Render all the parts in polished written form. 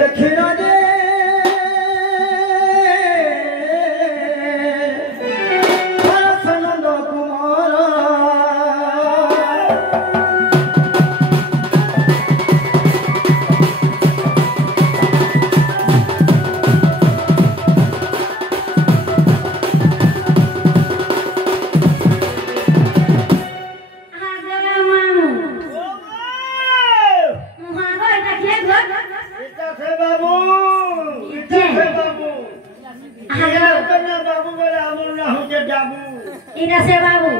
देखिना जे Sanand Kumar Ina se babu.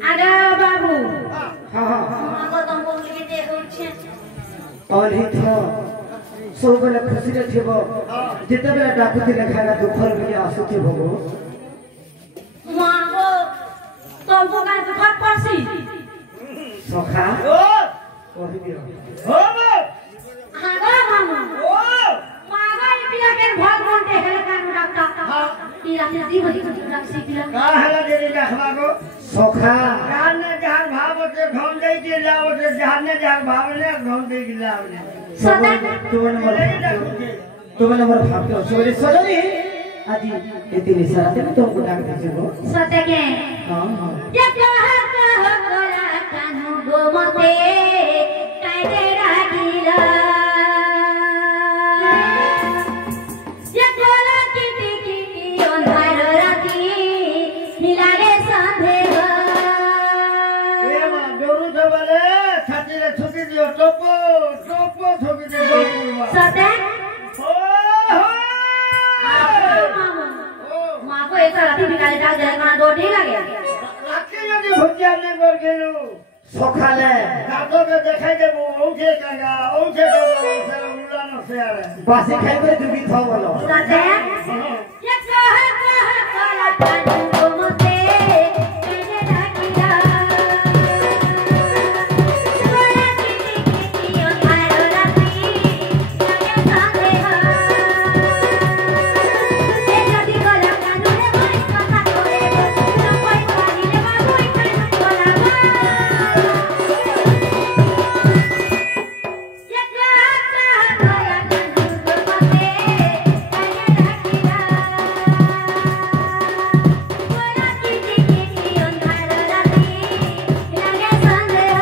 Ada babu. Aku tunggu begini ujian. और ही था सब बेला खुशी रे थिबो जिते बेला डाकुती लेखाना दुखर भी आसुती भगो मागो तंबू का दुखर पड़सी सखा ओ कहि दियो हो बे आगा मामू ओ मागा पिया के भल घंटे हेले कान डाक्टर हां ई राती दी बदी रक्षी पिया का हला देरी रखवा को सखा जान ने जहां भाव से ढोल दे के लाओ से जान ने जहां भाव ने ढोल दे के लाओ सदा तुम नंबर भाव के सोरे सजनी आदि एती निसाते में तुमको डाक दीजिए सते के हां हां ये कहा कोला कान्हू गोमते कायदे राखिला ये कोला किटी अंधार राती निलागे संदेह ए मा डोरू सबले छाती रे छुकी दियो टोपो टोपो छुकी दियो सते ओ हो मां को ऐसा राती बिकाले डाल दे ना दो नहीं लगे राखी যদি ভুজিয়া নে কর গেলু सखाले দাদো কে দেখাই দেব ওকে কাকা ওকে কাকা সেরা উলানো সেরা बासी खाई करे दुबी था बोलो सते ये कहा कोला कान्हू गोमते कायदे राखिला कोला किटी अंधार राती निलागे संदेह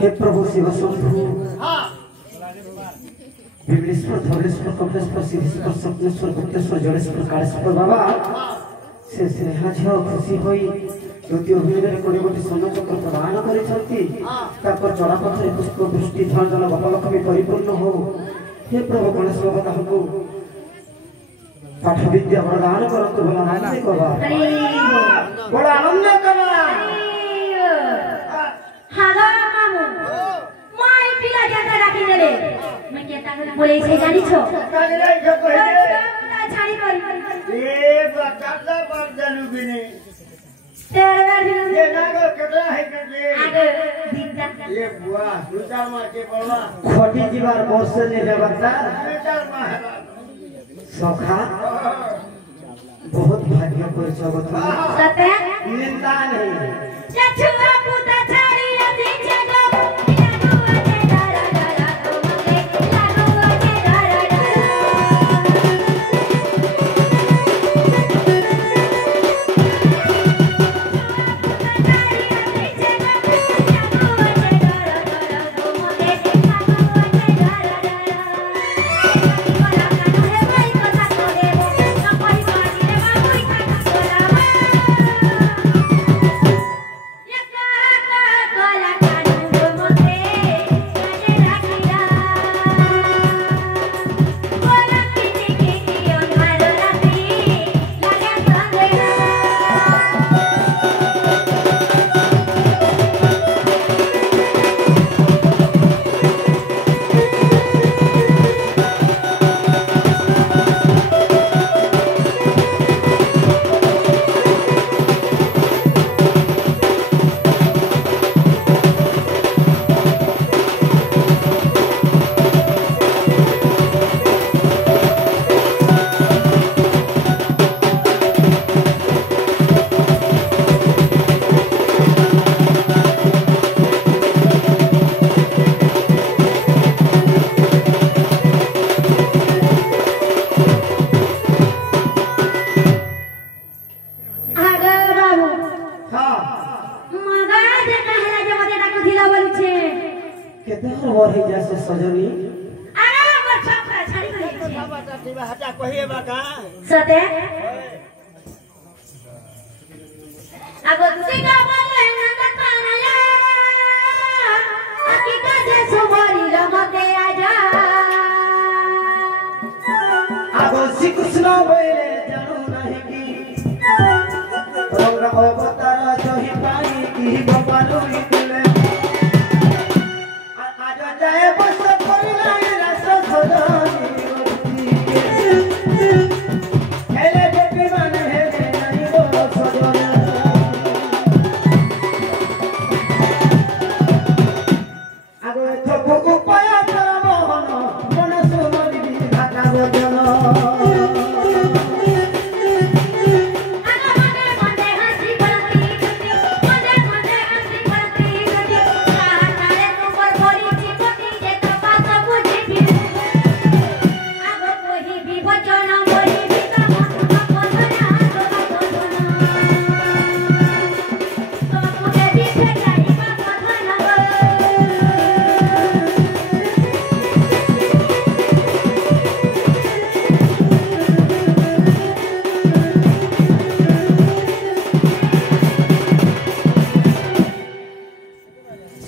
हे प्रभु शिव शंभु हां विमलेश्वर धवलेश्वर कमलेश्वर सिद्धेश्वर सप्तेश्वर गुप्तेश्वर जलेश्वर कालेश्वर बाबा से स्नेहा झ खुशी होई द्वितीय अभिनय कोड़ी गोटी सोना चक्र प्रदान करिसंती तापर चलापथरे पुष्प वृष्टि धन जल भवलक्ष्मी परिपूर्ण हो हे प्रभु गणेश बाबा हमको पाठ विद्या प्रदान करंतु भला आनंद कबा बड़ा आनंद कबा हागा मामू माई पिला जाता राखी देले मैं केता बोले से जानी छो कागले छ कहिले छाड़ी कर ए बकाला पर जालू बिने तेरे ये नागो केतरा है के आगे दीदा ये बुआ सुतार मा के पड़वा खोटी जीवार वर्ष ने व्यवस्था सुतार मा सखा बहुत भाग्य पर जगत सते निंदा नहीं चछुआ पुता छाड़ी अति जगो लागो अजे डरा डरा तुमके लागो अजे डरा डरा Yeah. ही जैसे सजनी आराम छपरा छाड़ी गई छे बाबा दिवा हटा कहिए बाका सते आगो सिंगा बोले नंद कानला हकीकत जे सुमारी रमते आजा आगो श्री कृष्ण बोले जानू नहीं की रंग अवतार जही पाई की गोपालो दिले आज जाए बस करिला रस सजनी हेले बेटी मन हेले नहीं वो सजनी आगो थपु उपाय कर मोहन मन सुमरी घाटा बजन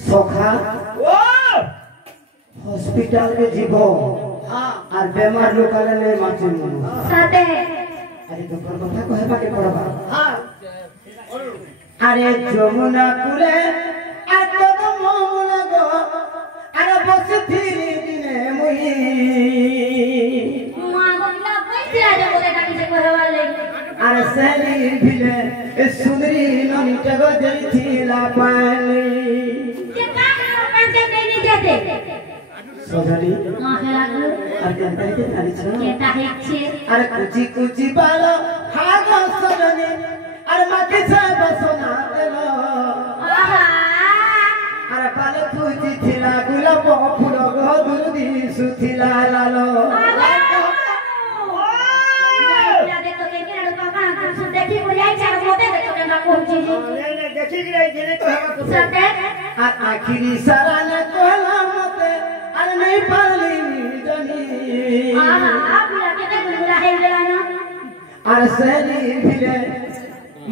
सोखा हॉस्पिटल के जीवो और बेमार लोग ले माचुन साथे अरे दोपर कथा कहबा के पड़बा अरे जमुना कुले आ तो मोमुना गो अरे बस फिरी दिने मुई मां बोला पैसे आ जा बोले डाकी से कहवा ले अरे सहेली भिले ए सुंदरी ननी टगो जईथिला पानी ये का पैसे देनी देते सजनी हां है लागू अरे अंतर के थाली छ ये ताहे छे अरे कुची कुची बालो हागो सजनी अरे माके छ बसना देलो आहा अरे बालो तुजी थिला गुलाब फूल गो दुरुदी सुथिला लालो या देखो के केरा पापा सुन देखी बोलाई चार मोटे देखो के ना पहुंची ले देखि गिरै जेने तो हवा को सते आखिरी सारा ने कहला मते अरे नहीं पाली जनी आहा आप लगे ते गुलगुला है लेना अरे सहेली भिले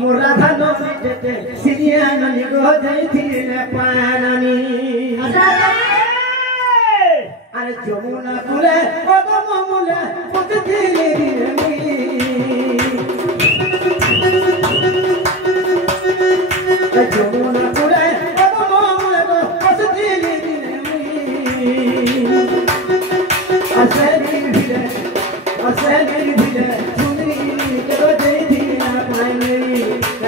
मोरा धानो मिटेते सिनिया ननी गो जईथिले पानी अरे जमुना कुले ओगो ममुले पुतथिली मी जमुना कुले ओगो ममुले पुतथिली मी असली भिले सुंदरी के गो जईथिला पानी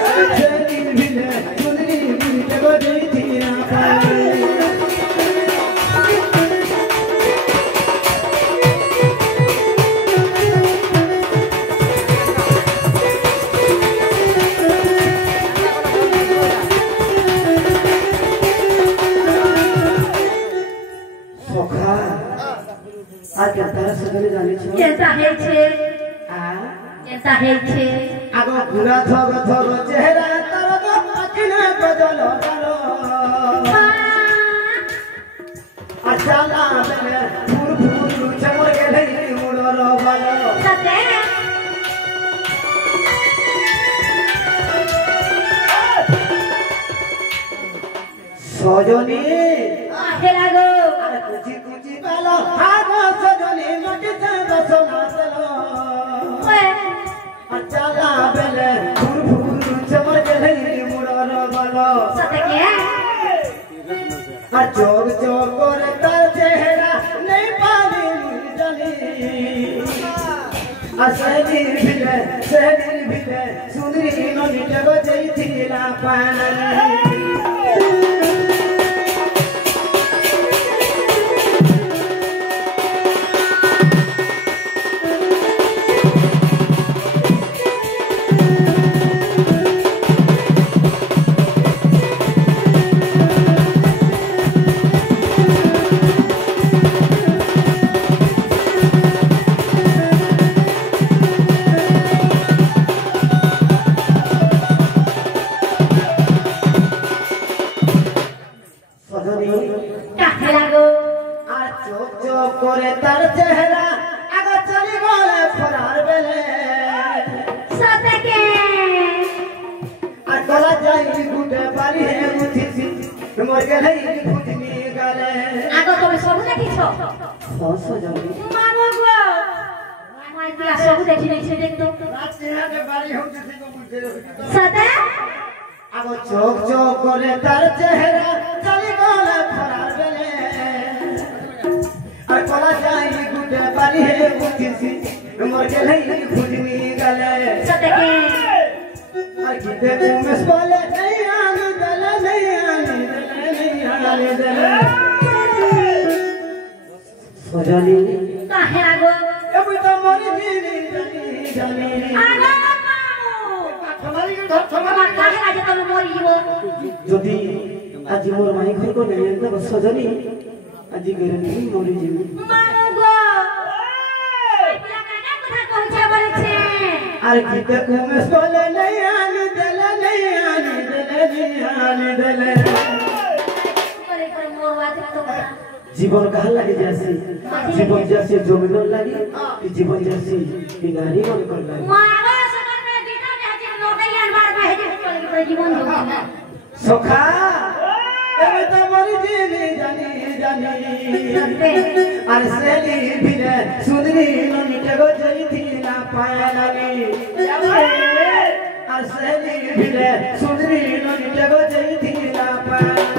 असली भिले सुंदरी के गो जईथिला पानी सोखा आज तारा सजने जाने छो कैसा है छे आ कैसा है छे आगो गुरा थग चेहरा तारा गो अखिना बदलो डालो अचाला बेले फूल फूल चमर गेले मुड़रो बालो सते सजनी है लागो अरे कुची कुची बालो हागो सजनी मटी से बसना चलो ओए अचाला बेले फूल फूल चमर गेले मुड़रो बालो सते के जोग जोग कर तार चेहरा नहीं पाली जनी असली भिले सुंदरी ननी टगो जईथिला पानी मोर के नहीं खुदनी गले आगो তুমি সব দেখিছো সজনী মামা গো আমার দিয়া সব দেখি নিছে দেখতো রাতে হাতে বাড়ি হচ্ছে থেকে বুঝতে সদা আগো চোখ চোখ করে তার চেহারা চলি গলা খরার বেলে আর কলা যাই গুটে বাড়ি হে বুঝিছি মোর কে নাই খুদনি গলে সদা কি আর কি দেখো মেস বলে নাই আনি দলে নাই আনি দলে সজনী কাহে আগো এবি তো মরি দিনি জানি আগো তোমারই ঘর তোমার তোমার কাহে আজ তুমি মরি যাব যদি আজি মোর মাই ঘর কো নেই তো সজনী আজি গরে নেই মরি যাবি মামা গো পিলা কাকা কথা কইছে বলছে আর কি দেখো মেস বলে নাই আনি দলে নাই আনি দলে করে করে মোর ওয়াজ তো জীবন কাহা লাগে যাসি জীবন যাসি জমিন লাগে জীবন যাসি বিনারি মন কর লাগে মাগো সকাল মে দিতা যাচ্ছে নোটাই আনবার বাহিরে করে জীবন দাও সখা এবে তো মরি দিনি জানি আর সেলি ভিরে সুন্দরী ননিতে গো জইতি না পায়ালানি আর সেলি ভিরে সুন্দরী ননিতে গো জইতি না পায়ালানি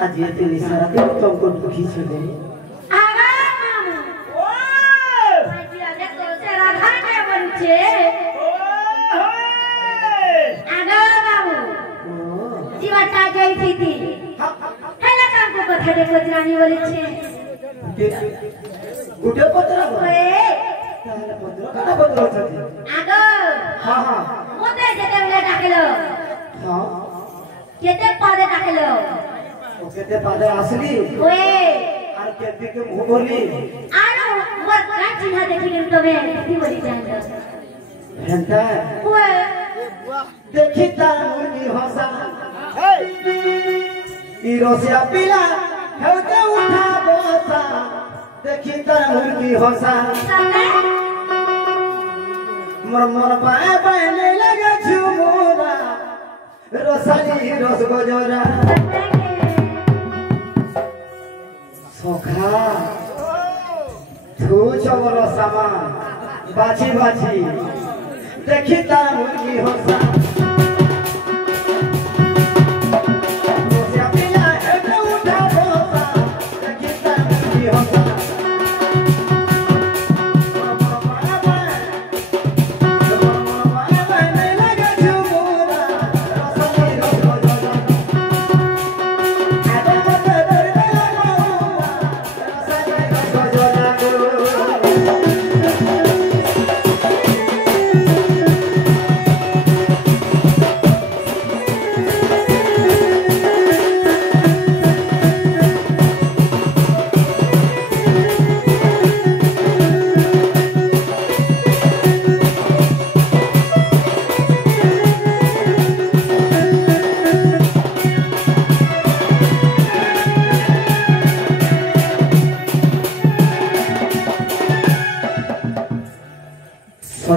आज ये तेरी सारा दिन तुमको दुखी से दे आगा मामू ओ माइटिया ने तो से राधा के बनचे आगा मामू जीवाटा गई थी हेला काम को कथा दे कजरानी बोले छे गुटे पत्र ओए ताला पत्र काटा पत्र छथि आगा हां हां मोते जेते बोले डाकेलो हां केते पादे डाकेलो केते पादे आसली ओए আর কেতে কে ভোগলি আরো মোর কান চিহ্ন দেখি গেল তবে কি বলি জানো হেনতা ওয়ে দেখি তার মুনি হসা ই রসিয়া পিলা হেউতে উঠা বসা দেখি তার মুনি হসা মোর মোর পায়ে পায়ে নে লাগে ঝুমুরা রসালি রস গজরা সখা তু চবর সামান বাছি বাছি দেখি তার মুরগি হসা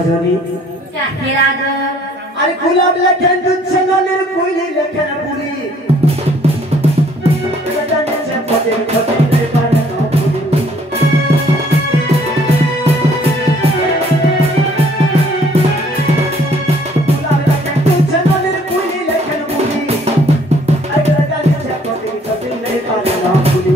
সজনী চাহিরা গো আরে গোলাপ লেখেন দুচ্ছে নলের কুইলি লেখেন পুরি এটা জানিছে পদে পদে রে পারে না পুরি গোলাপ লেখেন দুচ্ছে নলের কুইলি লেখেন পুরি এটা জানিছে পদে পদে রে পারে না পুরি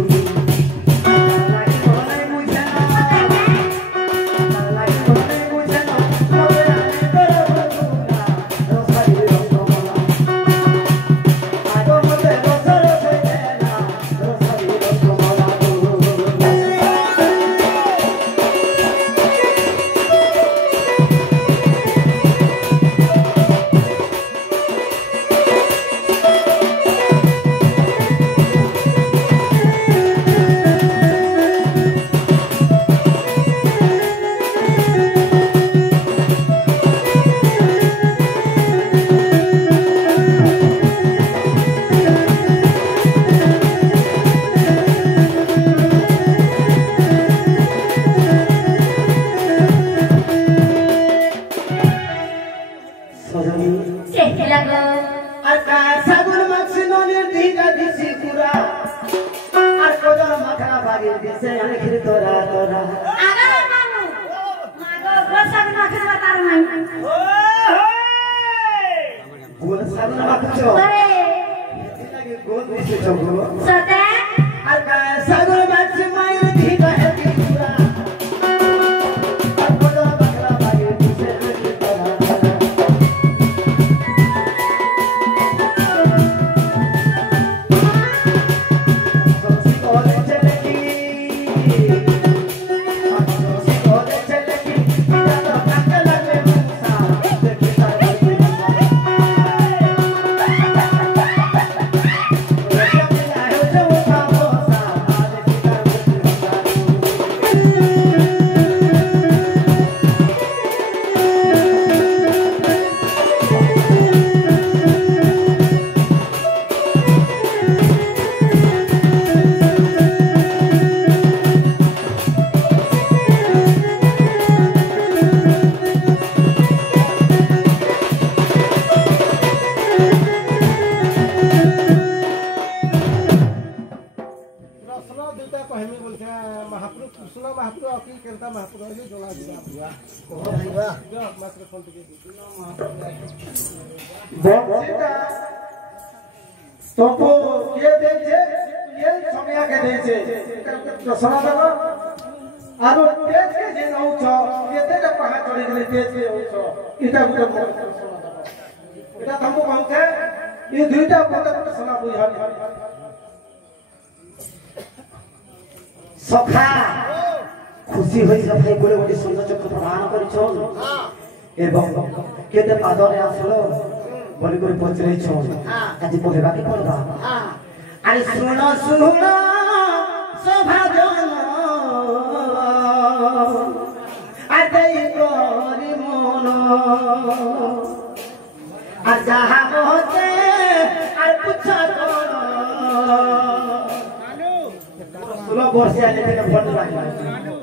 तुमको ये देखे ये सोनिया के देखे तो सुना दो आरो तेज के जे नौ छ केते का पहाड़ चढ़े गले तेज के हो छ इटा गुटे सुना दो इटा तुमको कहते ये दुईटा पता सुना बुझा सखा खुशी होई सफाई गोले गोटे सुंदर चक्र प्रदान करिछो एवं केते पादरे आसलो बोली करे पचरेछो आज कहबा के करबा अरे सुन सुन सभाजन आदई करी मन আর যাহা মহতে আর পুছা করো 16 বর্ষে আলে থেকে ফোন রাখবা